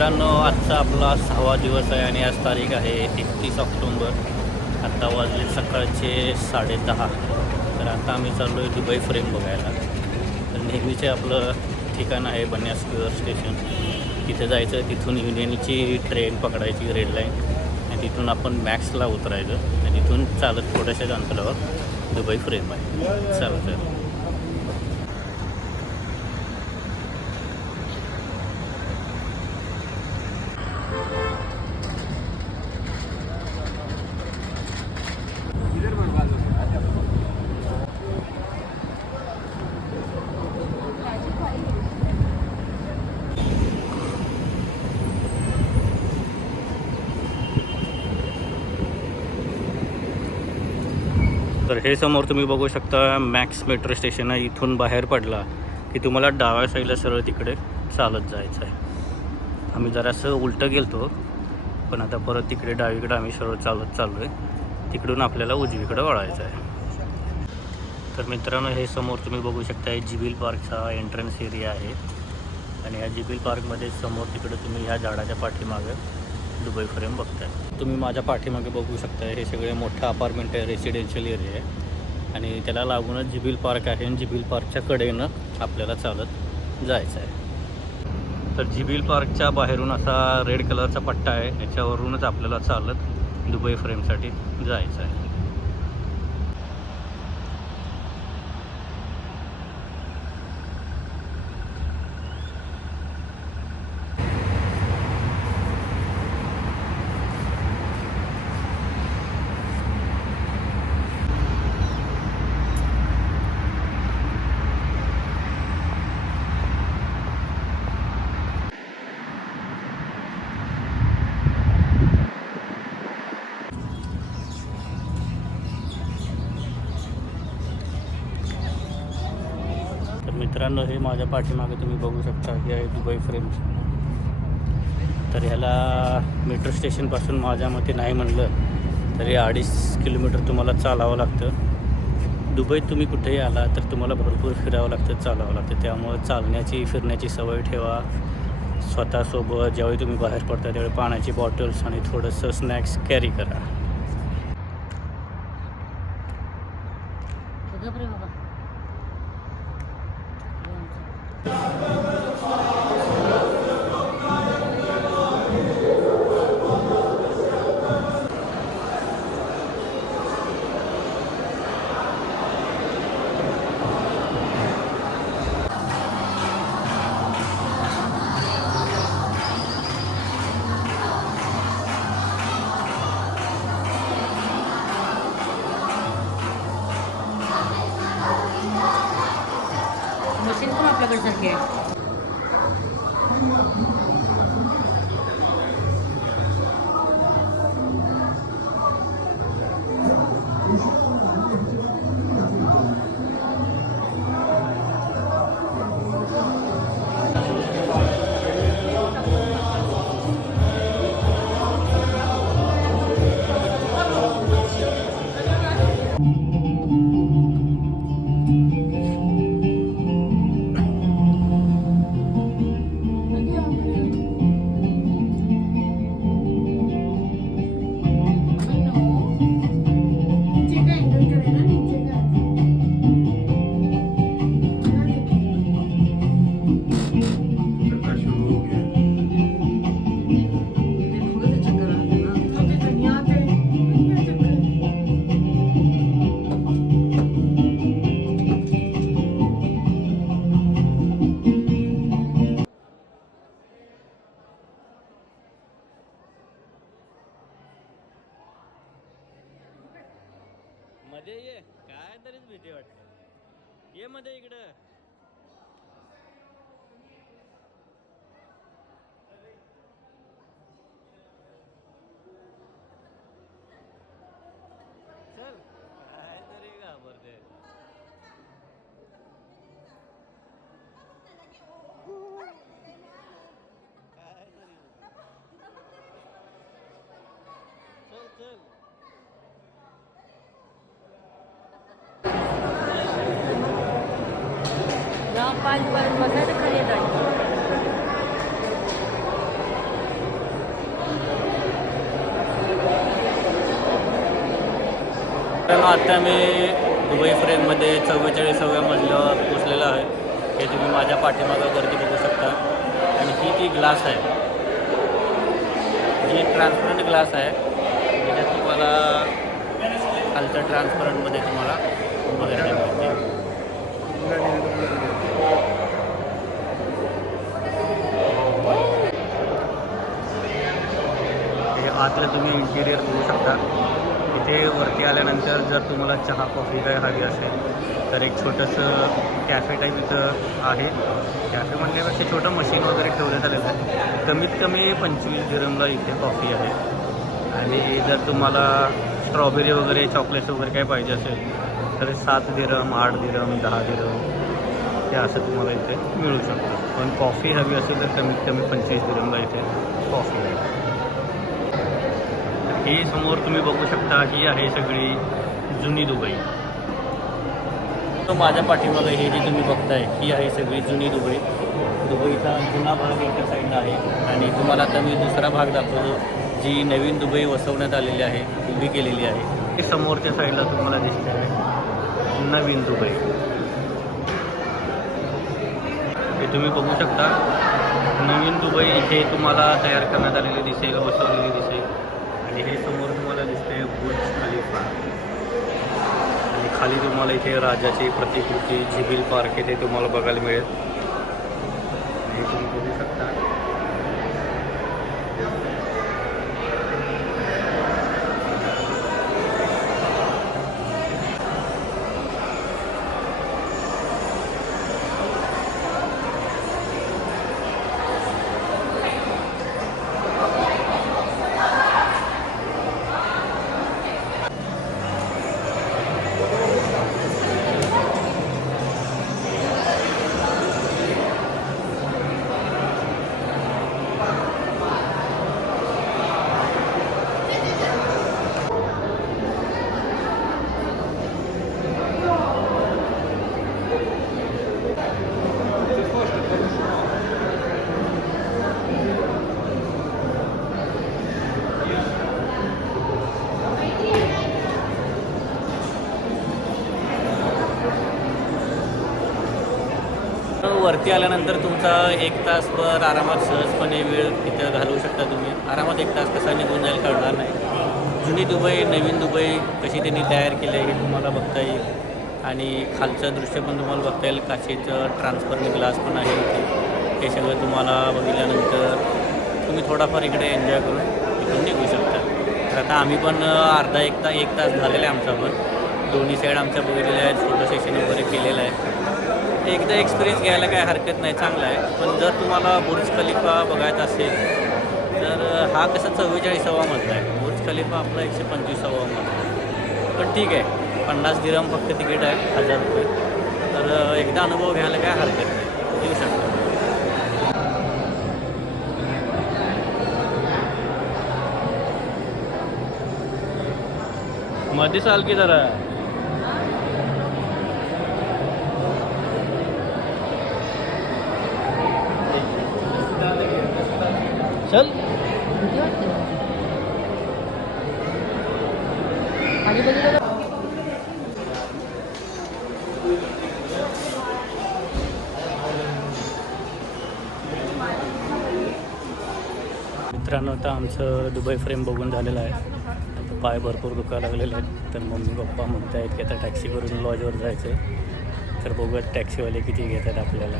मित्रांनो, आजचा आपला 6वा दिवस आहे आणि आज तारीख आहे 31 ऑक्टोंबर. आत्ता वाजले सकाळचे 10:30. तर आता आम्ही चाललो आहे दुबई फ्रेम बघायला. तर नेहमीचे आपलं ठिकाण आहे बन्या स्क्वेअर स्टेशन. तिथे जायचं, तिथून युनियनची ट्रेन पकडायची रेड लाईन आणि तिथून आपण मॅक्सला उतरायचं आणि तिथून चालत थोड्याशा अंतरावर दुबई फ्रेम आहे. चालतं. तर हे समोर तुम्ही बघू शकता मॅक्स मेट्रो स्टेशन आहे. इथून बाहेर पडला की तुम्हाला डाव्या साईडला सरळ तिकडे चालत जायचं आहे. आम्ही जरासं उलटं गेलतो, पण आता परत तिकडे डावीकडे आम्ही सरळ चालत चाललो आहे. तिकडून आपल्याला उजवीकडे वळायचं आहे. तर मित्रांनो, हे समोर तुम्ही बघू शकता जिबिल पार्कचा एंट्रन्स एरिया आहे. आणि या जिबिल पार्कमध्ये समोर तिकडे तुम्ही ह्या झाडाच्या पाठीमागं दुबई फ्रेम बघताय. तुम्ही माझ्या पाठीमागे बघू शकता, हे सगळे मोठं अपार्टमेंट आहे, रेसिडेन्शियल एरिया आहे आणि त्याला लागूनच जिबिल पार्क आहे. आणि जिबिल पार्कच्या कडेनं आपल्याला चालत जायचं आहे. तर जिबिल पार्कच्या बाहेरून असा रेड कलरचा पट्टा आहे, याच्यावरूनच आपल्याला चालत दुबई फ्रेमसाठी जायचं आहे. मित्रांनो, हे माझ्या पाठीमागे तुम्ही बघू शकता की आहे दुबई फ्रेम. तर ह्याला मेट्रो स्टेशनपासून माझ्या मते नाही म्हणलं तरी 2.5 किलोमीटर तुम्हाला चालावं लागतं. दुबईत तुम्ही कुठेही आला तर तुम्हाला भरपूर फिरावं लागतं, चालावं लागतं. त्यामुळे चालण्याची फिरण्याची सवय ठेवा स्वतःसोबत. ज्यावेळी तुम्ही बाहेर पडता त्यावेळी पाण्याची बॉटल्स आणि थोडंसं स्नॅक्स कॅरी करा. मशीन पण आपल्याकडे सारखी आहे. मध्ये ये, काय तरीच भीती वाटते. ये मध्ये इकडं. चल, काय तरी घाबरते. काय तरी. चल चल. 5 बसायचं खाली जायचं. मित्रांनो आता मी दुबई फ्रेममध्ये 44व्या मजल्यावर पोचलेलो आहे. हे तुम्ही माझ्या पाठीमागं गर्दी बघू शकता. आणि ही ती ग्लास आहे, ही ट्रान्सपरंट ग्लास आहे ज्याच्यात तुम्हाला खालच्या ट्रान्सपरंटमध्ये तुम्हाला बघायला मिळते. हे आतलं तुम्ही इंटिरियर बघू शकता. इथे वरती आल्यानंतर जर तुम्हाला चहा कॉफी काय हवी असेल तर एक छोटंसं कॅफे टाईप इथं आहे. कॅफे म्हणण्यापेक्षा छोटं मशीन वगैरे ठेवण्यात आलेलं आहे. कमीत कमी 25 दिरहमला इथे कॉफी आहे. आणि जर तुम्हाला स्ट्रॉबेरी वगैरे चॉकलेट्स वगैरे काय पाहिजे असेल तर 7 दिरहम, 8 दिरहम, 10 दिरहम हे असं तुम्हाला इथे मिळू शकतं. पण कॉफी हवी असेल तर कमीत कमी 25 दिरहमला इथे कॉफी आहे. ही समोर तुम्ही बघू शकता, ही आहे सगळी जुनी दुबई. तो माझ्या पाठीमागं ही जी तुम्ही बघताय ही आहे सगळी जुनी दुबई. दुबईचा जुना भाग एका साईडला आहे आणि तुम्हाला आता मी दुसरा भाग दाखवतो जी नवीन दुबई वसवण्यात आलेली आहे, उभी केलेली आहे. ही समोरच्या साईडला तुम्हाला दिसते आहे नवीन दुबई. हे तुम्ही बघू शकता नवीन दुबई इथे तुम्हाला तयार करण्यात आलेली दिसेल, वसवलेली दिसेल. आणि हे समोर तुम्हाला दिसते बुर्ज खलिफा. आणि खाली तुम्हाला इथे राजाची प्रतिकृती झिबिल पार्क आहे ते तुम्हाला बघायला मिळेल. हे तुम्ही बघू शकता. वरती आल्यानंतर तुमचा 1 तासभर आरामात सहजपणे वेळ इथं घालवू शकता तुम्ही. आरामात 1 तास कसा निघून जाईल कळणार नाही. जुनी दुबई नवीन दुबई कशी त्यांनी तयार केली आहे हे तुम्हाला बघता येईल. आणि खालचं दृश्य पण तुम्हाला बघता येईल. काचेचं ट्रान्सपरंट ग्लास पण आहे इथे. हे सगळं तुम्हाला बघितल्यानंतर तुम्ही थोडाफार इकडे एन्जॉय करून इथून निघू शकता. तर आता आम्ही पण अर्धा 1 तास झालेला आहे आमचा पण. दोन्ही साईड आमच्या बघितलेल्या आहेत, फोटो सेशन वगैरे केलेलं आहे. एकदा एक्सपिरियन्स घ्यायला काय हरकत नाही, चांगला आहे. पण जर तुम्हाला बुर्ज खलिफा बघायचा असेल तर हा कसा 44वा मजला आहे. बुर्ज खलिफा आपला 125वा मजला आहे. पण ठीक आहे, 50 दिरहम फक्त तिकीट आहे, 1000 रुपये. तर एकदा अनुभव घ्यायला काय हरकत नाही, येऊ शकता. मध्ये साल की जरा चल. मित्रांनो आता आमचं दुबई फ्रेम बघून झालेलं आहे. आता पाय भरपूर दुखायला लागलेले आहेत. तर मम्मी पप्पा म्हणत आहेत की आता टॅक्सी करून लॉजवर जायचं आहे. तर बघूयात टॅक्सीवाले किती घेतात आपल्याला.